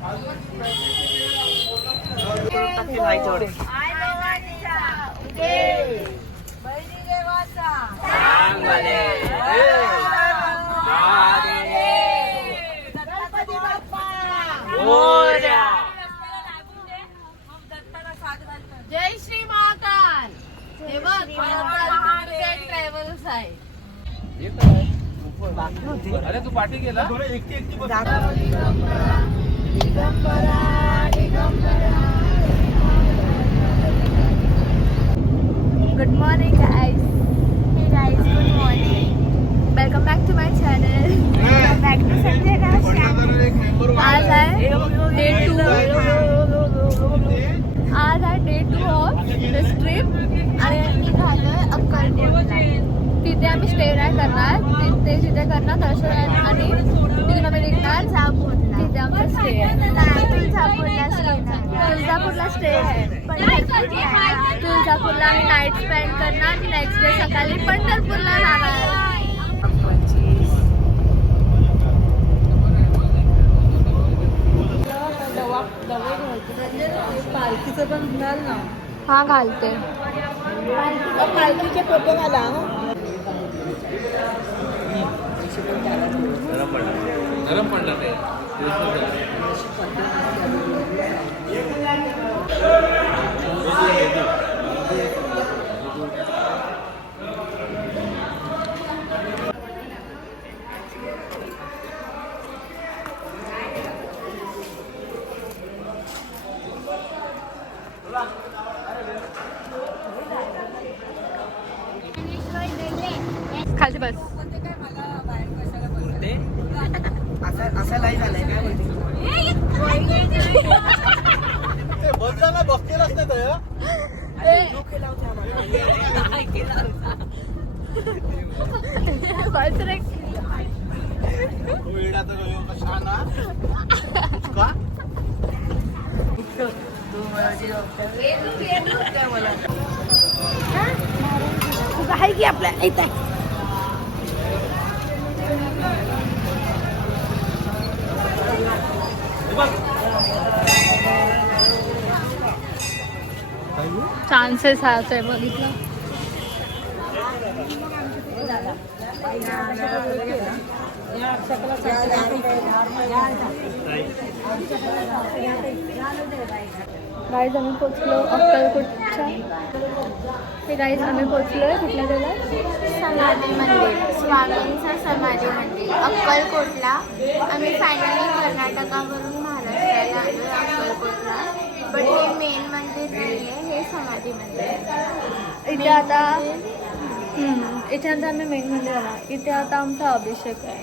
जय श्री महाकाल. हे बघ ट्रॅव्हल्स आहे. अरे तू पाठी गेला. Good morning guys. Hey guys good morning. Welcome back to my channel. Welcome back to Sanjay Raj channel. आज आहे डे 2. आज आहे डे 2 ऑफ दिस ट्रिप आणि निघालोय अक्कलकोटला. तिथे आम्ही स्टे नाही करणार. तिथे करणार दर्शन आणि तिथून आम्ही निघणार झापूरला. तिथे आमचा स्टे आहे. तुळजापूरला स्टे आहे. तुळजापूरला आम्ही नाईट स्पेंड करणार. नेक्स्ट डे सकाळी पंढरपूरला जाणार. पालखीचं पण घाल ना. हा घालते. पालखीचे फोटो घाला. गरम पडलं ते. खालती बस. असं नाही झालंय काय बोलते. बसला बसलेलाच आहे की आपल्या इथे. चान्सेस आहे बघितलं. गाईज आम्ही पोचलो अक्कलकोटच्या. हे गाईज आम्ही पोचलोय कुठल्या त्याला समाधी मंदिर, स्वामींचा समाधी मंदिर अक्कलकोटला. आम्ही फायनली कर्नाटकावरून महाराष्ट्राला आलो अक्कलकोटला. पण हे मेन मंदिर नाही आहे, हे समाधी मंदिर. इथे आता इथे आता आम्ही मेन मंदिर आला. इथे आता आमचा अभिषेक आहे.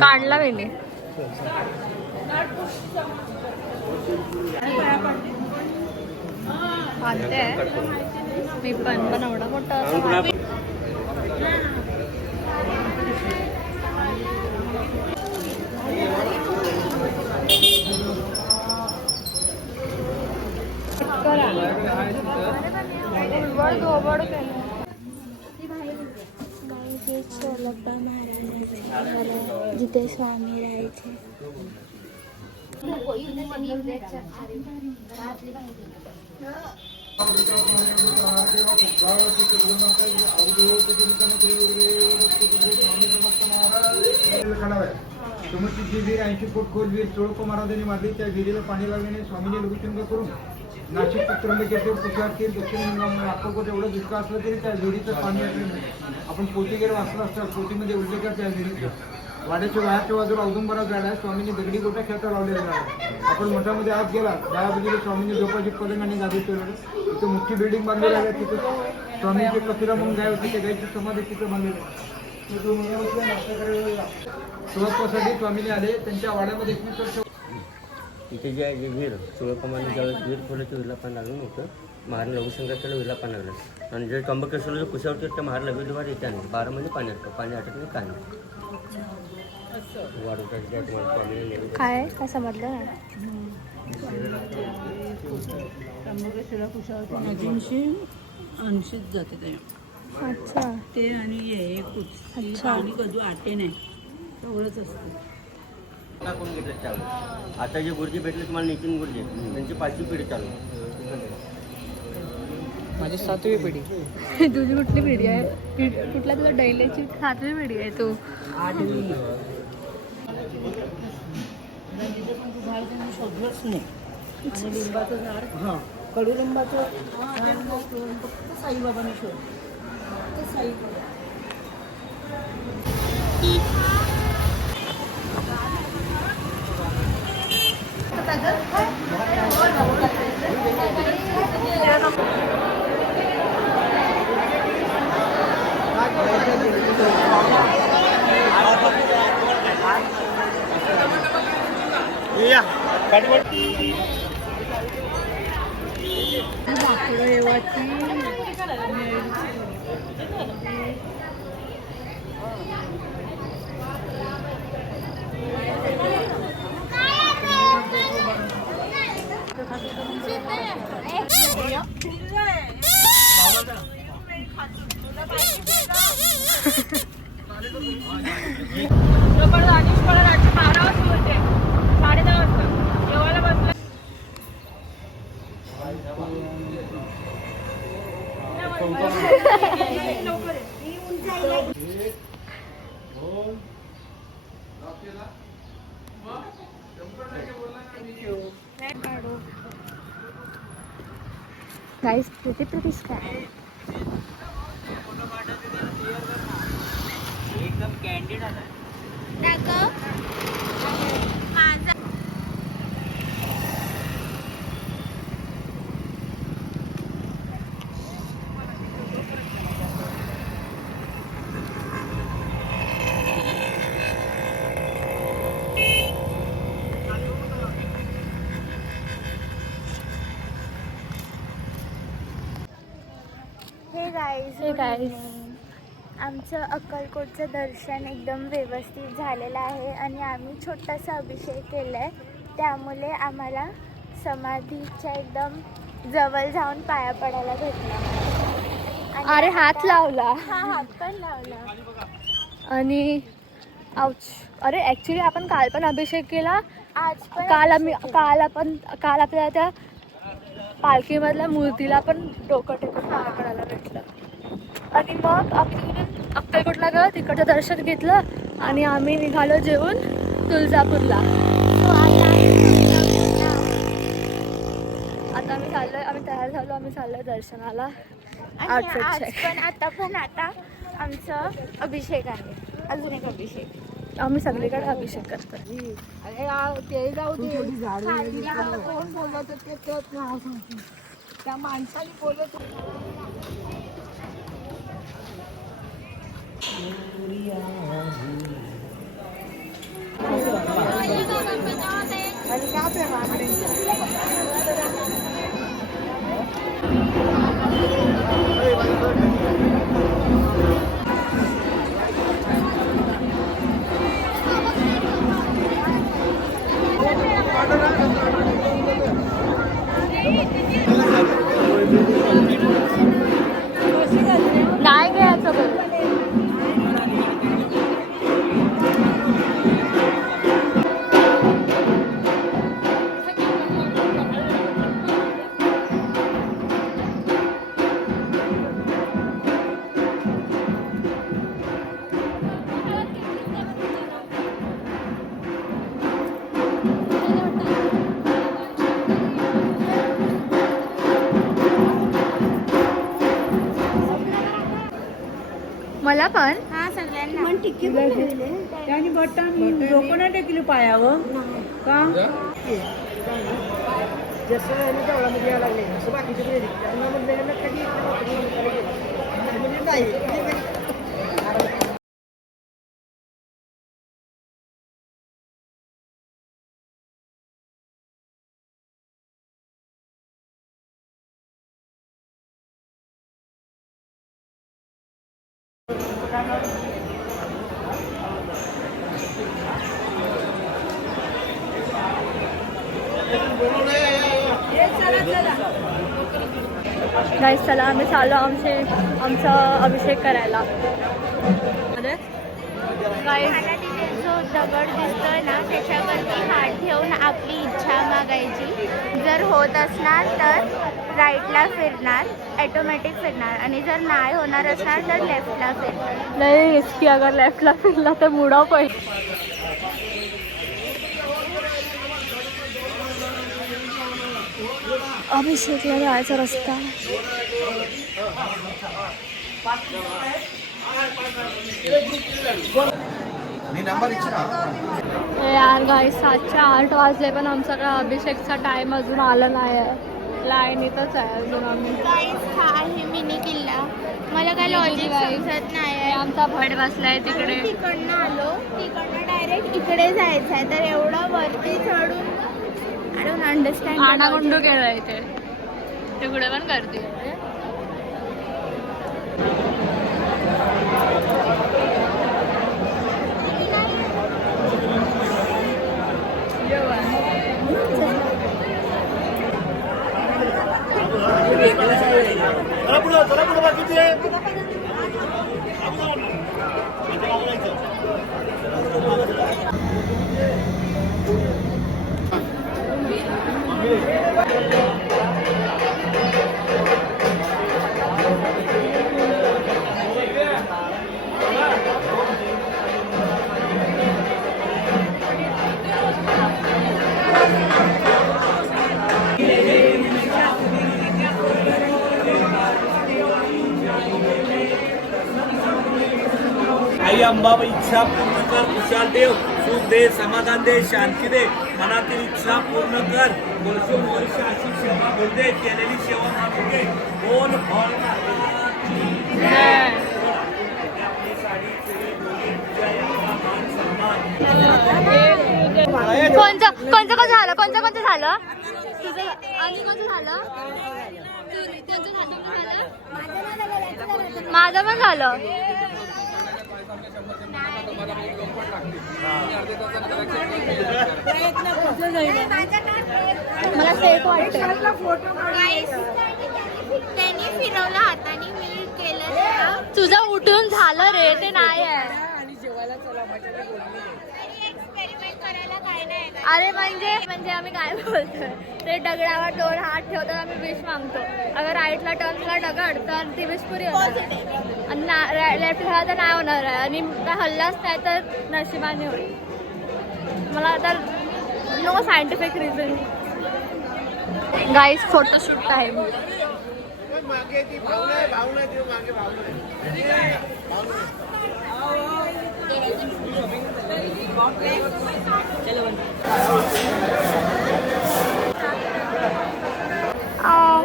काढला वेने मी पण एवढा मोठा सोलप्पा महाराज जिथे स्वामी राहायचे. समोरची जी विहीर 80 फूट खोल विहीर चोळप्पा महाराजांनी मारली. त्या विहिरीला पाणी लागल्याने स्वामीने लघुचंग करून नाशिक त्र्यंबकेश्वर कुशातील दक्षिण गंगामुळे अक्कलकोट एवढं दुष्काळ असलं तरी त्या विहिरीचं पाणी आटलं. आपण पोती वगैरे वाचलं असतात, पोतीमध्ये उल्लेख त्या विहिरीचं. वाड्याच्या बाहेरच्या बाजूला औदुंबरा झाड आहे, स्वामींनी दगडी गोट्या खेळता लावलेलं झाड. आपण मोठ्यामध्ये आत गेला दहा बाजूला स्वामींनी झोपाची पलंग आणि गादी ठेवलेलं. तिथे मोठी बिल्डिंग बांधलेली आहे. तिथे स्वामींचे कपिरा म्हणून गाय होती, त्या गायची समाधी तिथं बांधलेली आहे. सुळप्पासाठी स्वामींनी आले, त्यांच्या वाड्यामध्ये 21 वर्ष. इथे जे आहे जे विहीर सुळपामाने ज्यावेळेस विहीर खोलायचं विहिरला पाणी लागलं नव्हतं. महाराज लघुशंकराला विहिरला पाणी लागलं आणि जे त्र्यंबकेश्वरला जो कुशावरती त्या महाराज लघुद्वार येते नाही 12 महिने पाणी आटतं. पाणी आटत नाही काय नाही वाढवतात त्या तुम्हाला स्वामीने नेलं. काय समजलं नाही. त्र्यंबकेश्वरला कुशावरती नदींशी अंशित जाते ते. अच्छा ते आणि हे एकूच अच्छा. आणि कधी आटे नाही तेवढंच असतं. टाकून घेतलं त्यावेळेस. आता जे गुरुजी भेटले तुम्हाला नितीन गुरुजी त्यांची 5वी पिढी चालू आहे. माझी 7वी पिढी. तुझी कुठली पिढी आहे? कुठला तुला डैलेची 7वी पिढी आहे तू? 8वी. झाड त्यांनी शोधलंच नाही. आणि लिंबाचं झाड कडुलिंबाचं झाड फक्त साईबाबांनी शोधलं. फक्त साईबाबा. माकडं येवाची गाईस pretty sky. एकदम कॅन्डिड आहे. हे गाईस आमचं अक्कलकोटचं दर्शन एकदम व्यवस्थित झालेलं आहे आणि आम्ही छोटासा अभिषेक केला आहे. त्यामुळे आम्हाला समाधीच्या एकदम जवळ जाऊन पाया पडायला भेटला. अरे हात लावला. हा हात पण लावला. आणि आउच. अरे ॲक्च्युली आपण काल पण अभिषेक केला. आज पण काल आपल्याला त्या पालखीमधल्या मूर्तीला पण डोकं टेकून पाया पडायला भेटलं. आणि मग आपण अक्कलकोटला गेलो, तिकडचं दर्शन घेतलं आणि आम्ही निघालो जेवून तुळजापूरला. आता आम्ही तयार झालो, आम्ही चाललोय दर्शनाला. आणि आज पण आता आमचं अभिषेक आहे. अजून एक अभिषेक. आम्ही सगळीकडे अभिषेक करतो. ते जाऊ दे. कोण बोलत होते तेच नाव सांगते. त्या माणसाने बोलत आणि काय ते नाही घ्यायचं बरं. पण हा सगळ्यांना त्याने बटन डोकं नाही टेकली पायावर का जसं आहे तेवढा मध्ये यायला लागले असं बाकीचे पण येते त्यांना मग वेळेला कधी म्हणजे नाही गाईस चला आम्ही चाललो आमचा अभिषेक करायला. गाईस मला तिथे जो दगड दिसतोय ना त्याच्यावरती हात ठेवून आपली इच्छा मागायची. जर होत असणार तर राईटला फिरणार, ऑटोमॅटिक फिरणार आणि जर नाही होणार असणार तर लेफ्टला फिरणार. लय रिस्की, अगर लेफ्टला फिरला तर मुडा पडेल. अभिषेकला जायचा रस्ता. यार गाईस 7:08 वाजले पण आमचा काय अभिषेकचा टाइम अजून आला नाही आहे. लाईनीतच आहे अजून आम्ही. गाईस हा आहे मिनी किल्ला. मला काय लॉजिक समजत नाही आहे. आमचा भड बसलाय तिकडे. आम्ही तिकडनं आलो, तिकडनं डायरेक्ट इकडे जायचं आहे तर एवढं वरती चढून आय डोंट अंडरस्टँड. आणागुंडू केलं इथे, तिकडे पण गर्दी आहे. आई अंबाबाई इच्छा पूर्ण कर, खुशाल देव, सुख दे, समाधान दे, शांती दे, मनातील इच्छा पूर्ण कर. वर्ष अशी सेवा करू दे, केलेली सेवा मागू दे. बोल भोल कोणचं झालं? कोणचं झालं तुझं? आणि कोणतं झालं? माझं पण झालं. मला सेफ वाटतं. त्यांनी फिरवला हाताने, मी केलं. तुझं उठून झालं रे, ते नाही आहे. एक्सपेरिमेंट करायला काय नाही. अरे म्हणजे आम्ही काय बोलतोय, ते दगडावर 2 हात ठेवतात, आम्ही विश मागतो. अगर राईटला टर्न केला दगड तर ती विश पुरी होणार आणि लेफ्ट झाला तर नाही होणार आहे. आणि काय हल्लाच नाही तर नशिबाने होईल. मला तर no scientific reason. Guys photoshoot time.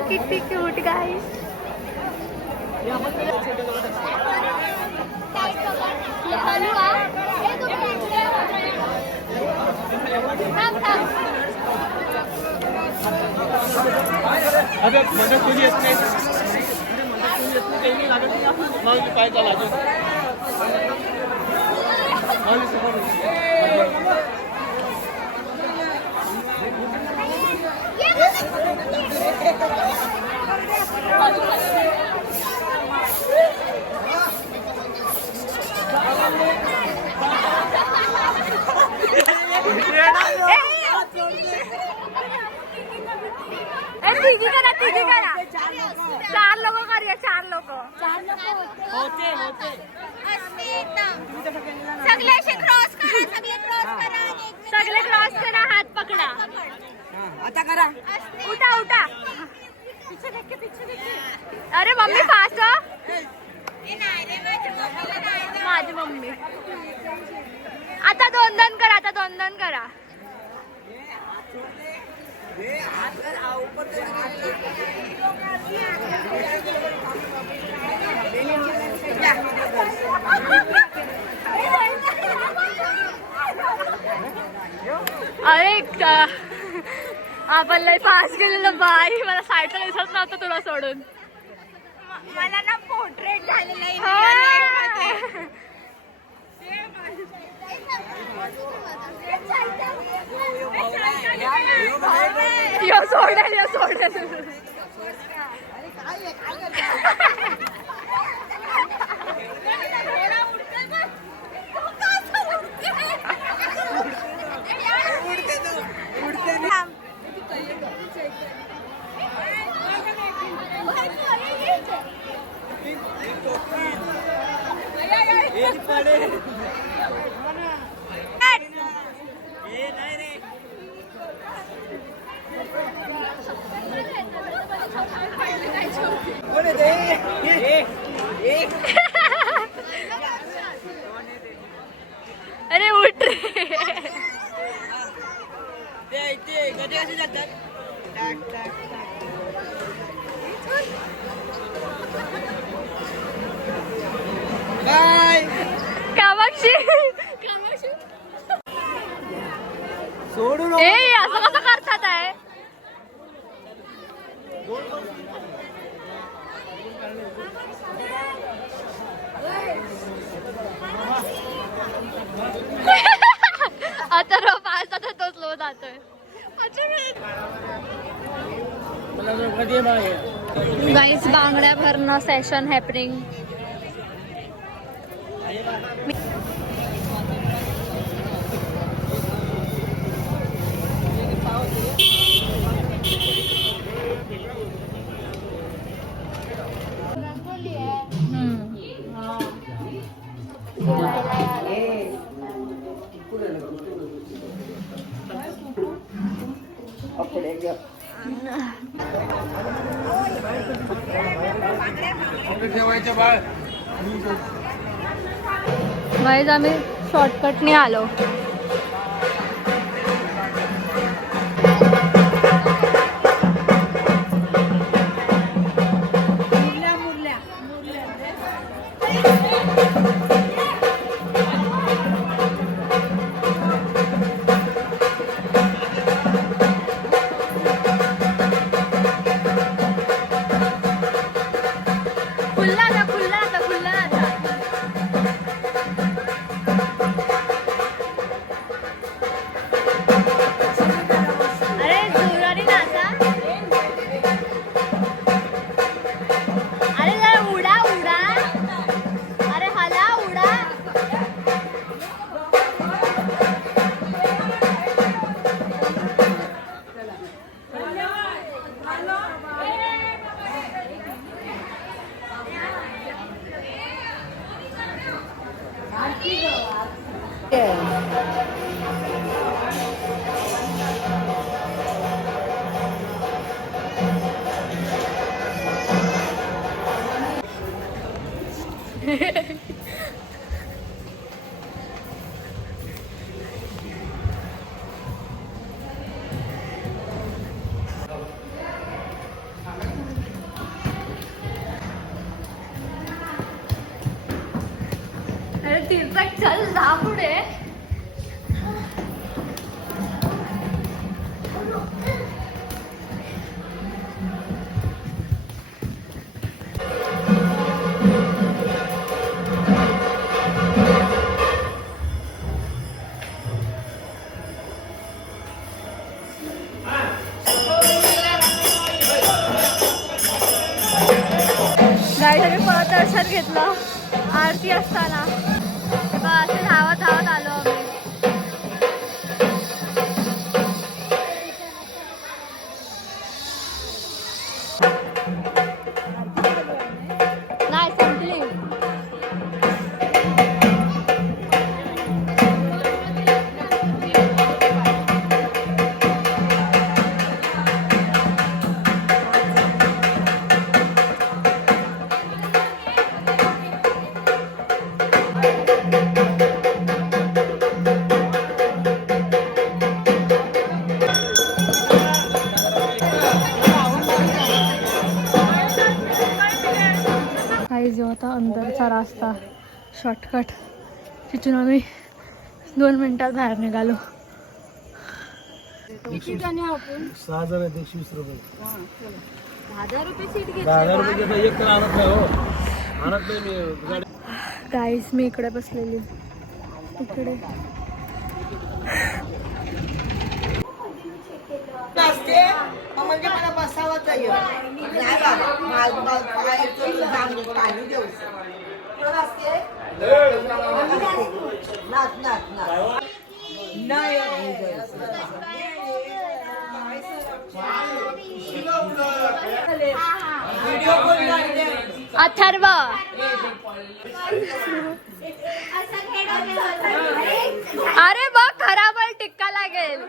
किती क्यूट गाईज. तिघी करा 4 लोक करूया. 4 लोक सगळे असे क्रॉस करा, सगळे क्रॉस करा, हात पकडा. आता करा. उठा. अरे मम्मी फास्ट. नाही रे माझ्या मम्मीला नाही वंदन करा. अरे आपण लय फास्ट गेलेलं बाई. मला साईडला दिसत नव्हतं तुला सोडून. मला ना पोर्ट्रेट झालेला आहे. यो सोडेल यो सोडेल. अरे उठ रे. कामाक्षी सोडून ए असं कसं करतात आहे. आता रो पाच आता तो स्लो जातोय. गाईस बांगड्या भरणं सेशन हॅपनिंग. ठेवायचं बाळ. गाईज आम्ही शॉर्टकटने आलो. अरे तिरपट चल जा पुढे. गाईसाठी परत दर्शन घेतलं आरती असताना. असं धावत धावत आलो. वाजता शॉर्टकट. तिथून आम्ही 2 मिनिटात बाहेर निघालो. किती जण आपण 6,120 रुपये. 10,000 रुपये सीट घेतली. 10,000 रुपये एक तर आणत नाही हो. आणत नाही मी गाडी. गाईस मी इकडे बसलेली. इकडे म्हणजे मला बसावंच आहे. नाही बाबा पाणी देऊ अथर्व अरे बघ खराबर टिक्का लागेल.